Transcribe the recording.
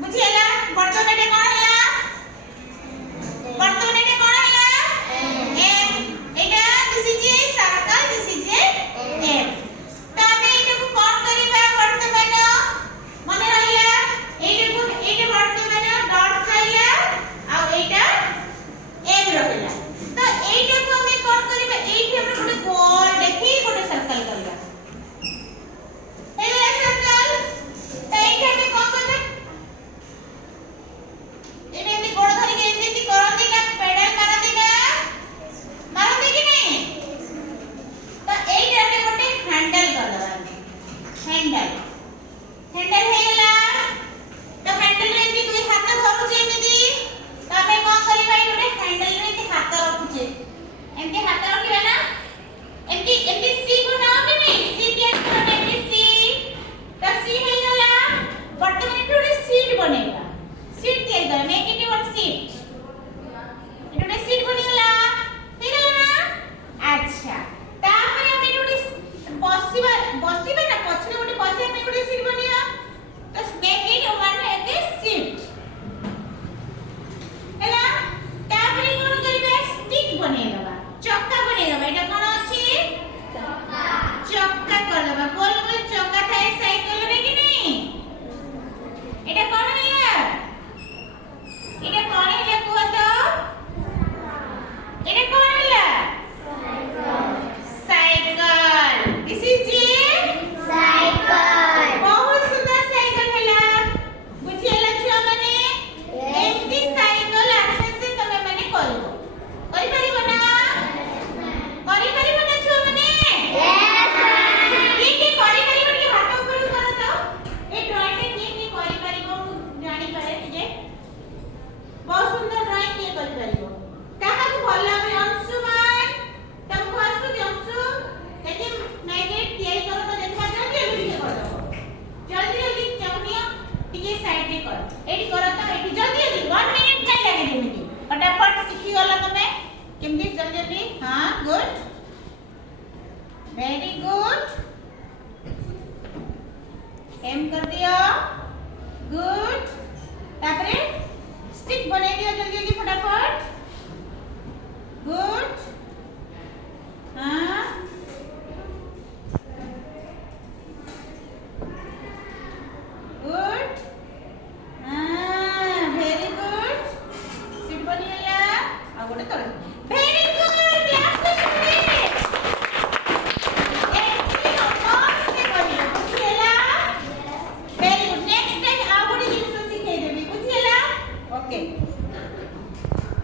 ବୁଝିହେଲା ବର୍ତ୍ତମାନ ଏଟା କଣ ହେଲା ବର୍ତ୍ତମାନ ଏଟା କଣ ହେଲା m ଏଟା this is a circle this is a m ତ ଆମେ ଏଟାକୁ କଣ କରିବା ବର୍ତ୍ତମାନ ମନେ ରହିଲା ଏଇଟା ବର୍ତ୍ତମାନ ଡଟ ରହିଲା ଆଉ ଏଇଟା m ରହିଲା ତ ଏଇଟାକୁ ଆମେ କଣ କରିବା ଏଇଠି ଆମେ ଗୋଟେ ଗୋଲ ଦେଖି ଗୋଟେ सर्कल କରିବା ହେଲା सर्कल ତ ଏଇଠି ଆମେ କଣ କରିବା ଏଇଟା ଏମିତି ଗୋଳ ଧରିକି ଏମିତି କରନ୍ତି ନା ପେଡାଲ ମାରନ୍ତି କି ନାହିଁ ତ ଏଇଟା ଆମେ ଗୋଟେ ହ୍ୟାଣ୍ଡଲ କରିଦବା ହ୍ୟାଣ୍ଡଲ ହେଇଗଲା ତ ହ୍ୟାଣ୍ଡଲ ରେ ଏମିତି ଦୁଇ ହାତ ଧରୁଛେ ଏମିତି ତ ଆମେ କଣ କରିବା ଏଇ ଗୋଟେ ହ୍ୟାଣ୍ଡଲ ରେ ଏମିତି ହାତ ରଖୁଛେ ଏମିତି ହାତ ରଖିବା ନା ଏମିତି ସି ବନାओ कि नहीं सी ତିଆରି କର ଏମିତି सी ତ सी ହେଇଗଲା ବର୍ତ୍ତମାନ ଏଠି ଗୋଟେ ସିଟ୍ ବନେଇବା ସିଟ୍ ତିଆରି କର मेक इट वन सीट ଏଠି ଗୋଟେ ସିଟ୍ ବନିଗଲା ହେଇଗଲା ନା ଆଚ୍ଛା ତାପରେ ଆମେ ଏଠି ଗୋଟେ ବସିବା ନା ପଛରେ ଗୋଟେ ବସିବା ପାଇଁ ଗୋଟେ ସିଟ୍ ବନେଇବା ତ मेक इट वन ए सीट ହେଲା ତାପରେ କଣ କରିବା ଷ୍ଟିକ୍ ବନେଇଦବା ଚକ୍କା ବନେଇଦବା ଏଟା କଣ ଅଛି ଚକ୍କା କରିଦବା ଗୋଲ ଗୋଲ ଚକ୍କା ଥାଏ ସାଇକେଲ ରେ କି नहीं ଏଟା କଣ ହେଲା ଏଟା କଣ ହେଲା କୁହ ତ ଏଟା କଣ ହେଲା cycle this is a cycle बहुत सुंदर साइकिल ହେଲା ବୁଝିହେଲା ଛୁଆ ମାନେ ଏମିତି ସାଇକେଲ ଆକ୍ସେସ ତମେ ମାନେ କରିବ କରିପାରିବ ନା ଛୁଆ ମାନେ କିଏ କରିପାରିବ ଟିକେ ହାତ ଉପରକୁ କର ତ ଏ ଡ୍ରଇଂ ରେ କିଏ କରିପାରିବ ମୁଁ ଜାଣିପାରେ ଟିକେ ବହୁତ ସୁନ୍ଦର ଡ୍ରଇଂ କିଏ କରିପାରିବ କାହାକୁ ଭଲ ଲାଗେ ଅଂଶୁମାନ ତମକୁ ଆସୁଛି ଅଂଶୁ ଦେଖି ମ୍ୟାଗନେଟ ତିଆରି କର ତ ଦେଖିବା ଜଲ୍ଦି ଟିକେ କରିଦବ ଜଲ୍ଦି ଚକନିଅ ଟିକେ ସାଇଡ ରେ କର ଏଠି କର ତ ଏଠି ଜଲ୍ଦି 1 ମିନିଟ ନାହିଁ ଲାଗେ ଯେମିତି फटाफट ଶିଖି ଗଲ ତମେ କେମିତି ଜଲ୍ଦି हां गुड वेरी गुड एम कर दियो गुड तापरे स्टिक बना दियो जल्दी फटाफट गुड हां गुड हां वेरी गुड स्टिक बनिया आ गोटे कर